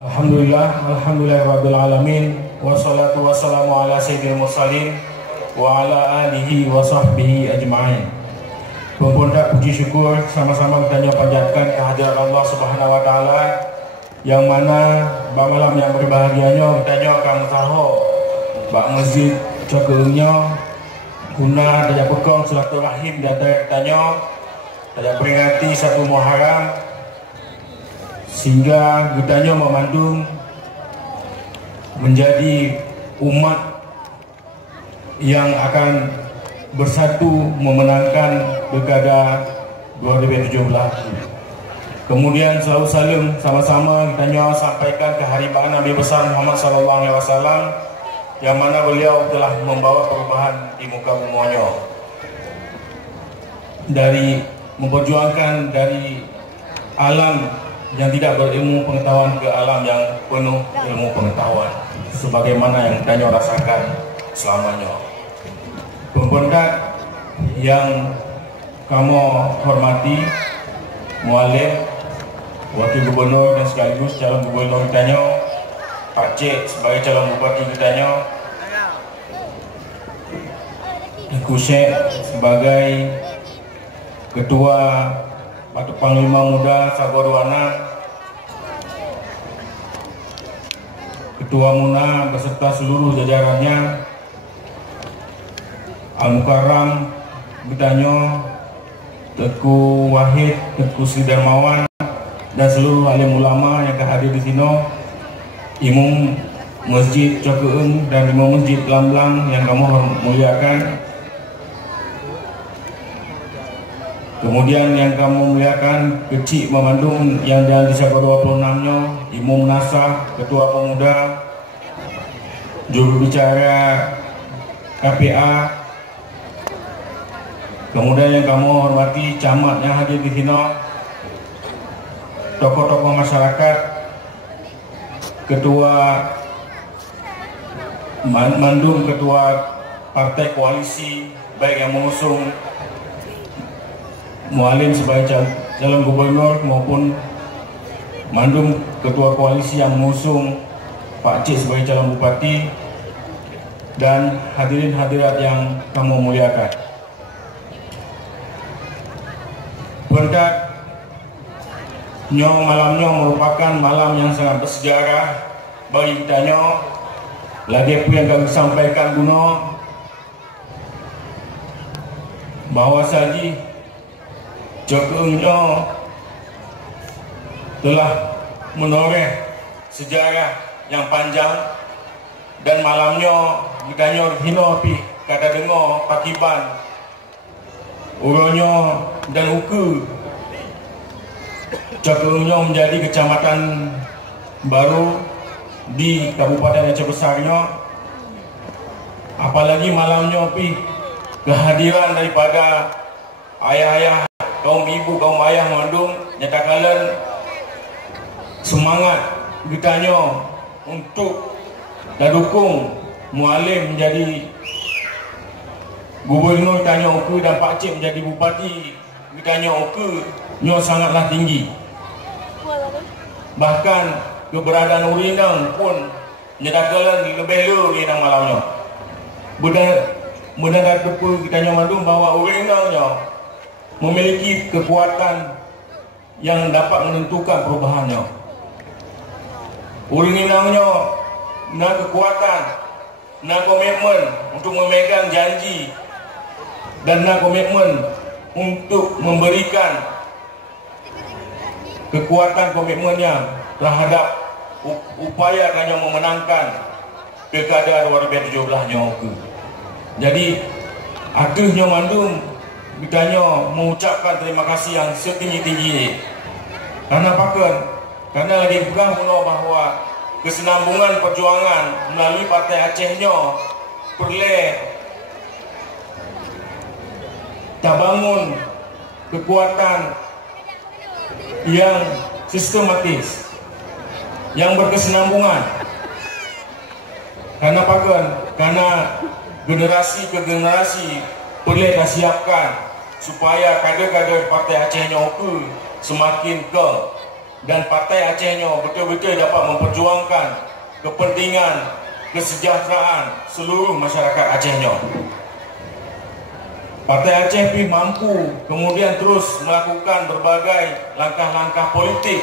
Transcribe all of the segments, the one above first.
Alhamdulillah alamin, wassalatu wassalamu ala sayyidil mursalin wa ala alihi wa sahbihi ajma'in. Pempondak puji syukur sama-sama kita panjatkan kehadiran Allah Subhanahu wa taala, yang mana malam yang berbahagianya kita akan tahu bak masjid cokongnya guna daya pekong silaturahim dan kita daya peringati satu Muharram, sehingga gudanya memandu menjadi umat yang akan bersatu memenangkan Pilkada 2017. Kemudian selalu saling sama-sama kita sampaikan keharibaan Nabi besar Muhammad SAW, yang mana beliau telah membawa perubahan di muka bumi, dari memperjuangkan dari alam yang tidak berilmu pengetahuan ke alam yang penuh ilmu pengetahuan, sebagaimana yang kita rasakan selamanya. Pempondak yang kamu hormati, mualim, wakil gubernur dan sekaligus calon gubernur kita, Pak Cik sebagai calon bupati kita, Ibu Syekh sebagai ketua Batu Panglima Muda Sagorwana, Ketua Muna beserta seluruh jajarannya, Al-Mukarram Bitanyo, Teku Wahid, Teku Sri Darmawan, dan seluruh alim ulama yang hadir di sini, Imam Masjid Cokeun dan Imam Masjid Lamblang yang kamu muliakan. Kemudian yang kamu muliakan kecil memandung yang di Sabah 26-nya, Imam Nasah, Ketua Pemuda, juru bicara KPA. Kemudian yang kamu hormati camat yang hadir di sini, tokoh-tokoh masyarakat, ketua mandung, ketua partai koalisi baik yang mengusung Mualim sebagai calon gubernur maupun mandum ketua koalisi yang mengusung Pak Cik sebagai calon bupati, dan hadirin hadirat yang kamu muliakan. Berkat malamnya merupakan malam yang sangat bersejarah bagi kita. Lagi pun yang kami sampaikan guna bahawa saji Jokowi telah menoreh sejarah yang panjang, dan malamnya kita hino pi kata dengar pakiban uronyo dan uku Jokowi menjadi kecamatan baru di Kabupaten Aceh Besarnya. Apalagi malamnya pi kehadiran daripada ayah-ayah, kaum ibu, kaum ayah mandung nyatakan semangat ditanya untuk dan dukung Mualim menjadi gubernur tanya uku dan Pak Cik menjadi bupati ditanya uku nyo sangatlah tinggi. Bahkan keberadaan urinang pun nyatakan lebih lu inang malamnya. Benar tepu kita mandung bahwa urinangnya memiliki kekuatan yang dapat menentukan perubahannya. Urinangnya na kekuatan, na komitmen untuk memegang janji, dan na komitmen untuk memberikan kekuatan komitmennya terhadap upaya kanya memenangkan Pilkada 2017-nya. Jadi akhirnya mandum ditanya mengucapkan terima kasih yang setinggi-tinggi. Karena apa? Karena lagi pegang guna bahawa kesinambungan perjuangan melalui Partai Acehnya perlu terbangun kekuatan yang sistematis, yang berkesinambungan. Karena apa? Karena generasi ke generasi perlu disiapkan supaya kader-kader Partai Acehnya semakin ke dan Partai Aceh-nyo betul-betul dapat memperjuangkan kepentingan kesejahteraan seluruh masyarakat Aceh-nyo. Partai Aceh pun mampu kemudian terus melakukan berbagai langkah-langkah politik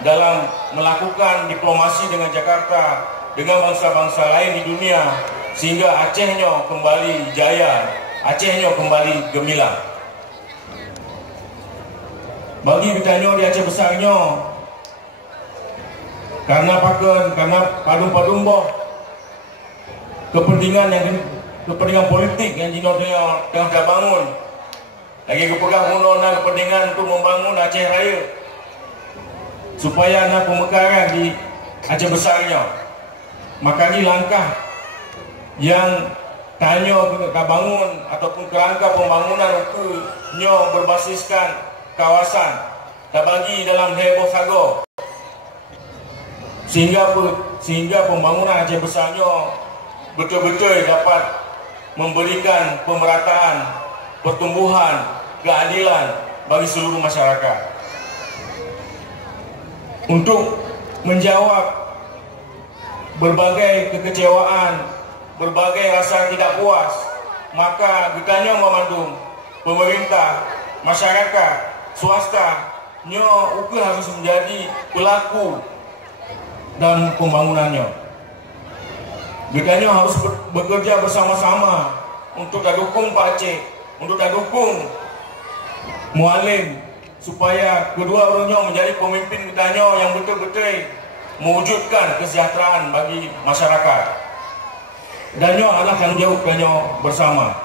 dalam melakukan diplomasi dengan Jakarta, dengan bangsa-bangsa lain di dunia, sehingga Aceh-nyo kembali jaya, Aceh-nyo kembali gemilang. Bagi kita-nyo di Aceh besarnyo, karena padung-padung boh kepentingan politik yang tengah dah bangun, lagi kepegang undang-undang kepentingan untuk membangun Aceh Raya supaya ada pemekaran di Aceh besarnya. Makanya langkah yang tanyo kita bangun ataupun kerangka pembangunan itu nyo berbasiskan kawasan tak bagi dalam heboh sago, sehingga pembangunan Aceh besarnya betul-betul dapat memberikan pemerataan, pertumbuhan, keadilan bagi seluruh masyarakat. Untuk menjawab berbagai kekecewaan, berbagai rasa tidak puas, maka kita memandung pemerintah, masyarakat, swasta nyo harus menjadi pelaku dalam pembangunannya. Kita harus bekerja bersama-sama untuk dukung Pak Aceh, untuk dukung Mualim, supaya kedua orangnya menjadi pemimpin kita yang betul-betul mewujudkan kesejahteraan bagi masyarakat. Dan adalah tanggung jawab kita bersama.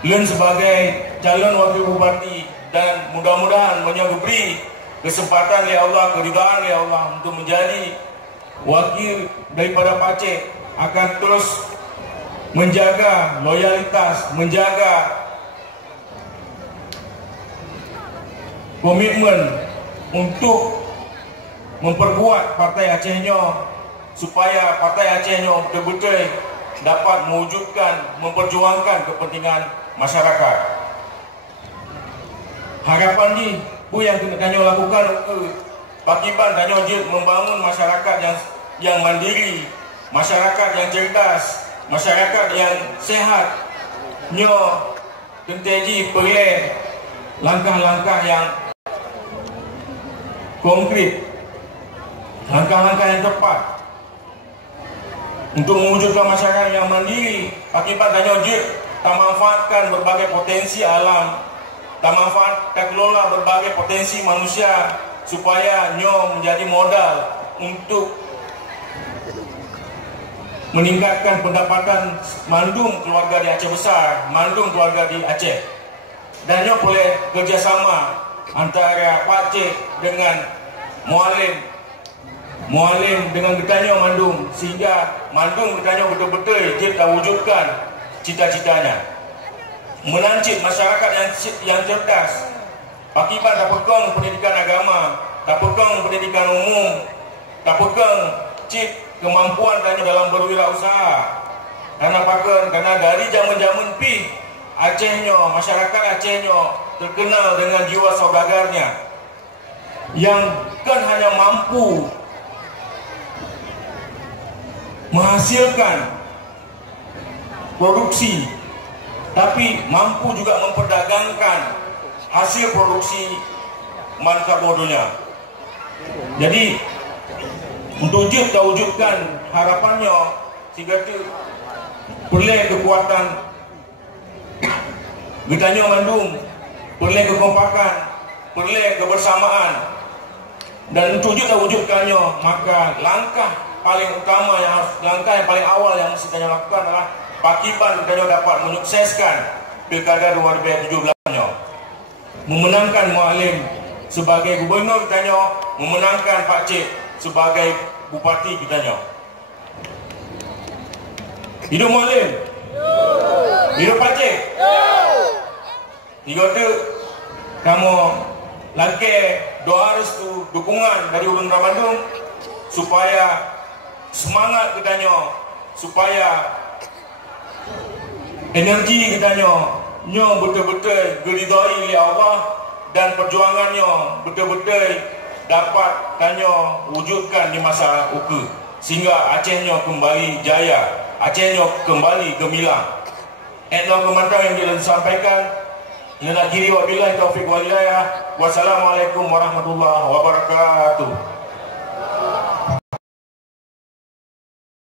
Len sebagai calon wakil bupati, dan mudah-mudahan diberi kesempatan oleh Allah, keridhaan oleh Allah untuk menjadi wakil daripada Pak Aceh, akan terus menjaga loyalitas, menjaga komitmen untuk memperkuat Partai Aceh-nyo, supaya Partai Aceh-nyo betul-betul dapat mewujudkan, memperjuangkan kepentingan masyarakat. Harapan ni yang kanyo lakukan pakiban kanyo membangun masyarakat yang mandiri, masyarakat yang cerdas, masyarakat yang sehat. Nyo tenteji perlu langkah-langkah yang konkret, langkah-langkah yang tepat untuk mewujudkan masyarakat yang mandiri. Akibat kanyo tak manfaatkan berbagai potensi alam, tak manfaatkan kelola berbagai potensi manusia, supaya nyo menjadi modal untuk meningkatkan pendapatan mandung keluarga di Aceh besar, mandung keluarga di Aceh. Dan nyo boleh kerjasama antara Pak Aceh dengan Mualim dengan getanya mandung, sehingga mandung getanya betul-betul dia wujudkan cita-citanya, menancip masyarakat yang cerdas. Pakiban tak pegang pendidikan agama, tak pegang pendidikan umum, tak pegang cip kemampuan tanya dalam berwirausaha. Karena dari zaman-zaman pi Aceh-nyo, masyarakat Aceh-nyo terkenal dengan jiwa saudagarnya, yang kan hanya mampu menghasilkan produksi, tapi mampu juga memperdagangkan hasil produksi manfaatnya. Jadi untuk wujudkan harapannya, sehingga itu perlu kekuatan getanya mandung, perlu kekompakan, perlu kebersamaan. Dan untuk wujudkannya, maka langkah paling utama, langkah yang paling awal yang mesti kita lakukan adalah pakiban kita dapat menyukseskan Pilkada 2017-nya, memenangkan Mualim sebagai gubernur kita, memenangkan Pak Cik sebagai bupati kita. Hidup Mualim, hidup Pak Cik. Tiga tu kamu langkah doa restu dukungan dari Ulun Ramandung supaya semangat kita, supaya energi kita betul-betul diridhai oleh Allah, dan perjuangannya betul-betul dapat kanyo wujudkan di masa uke, sehingga Acehnya kembali jaya, Acehnya kembali gemilang. Etno komentar yang disampaikan. Ila akhiri wabillahi taufiq wal hidayah. Wassalamualaikum warahmatullahi wabarakatuh.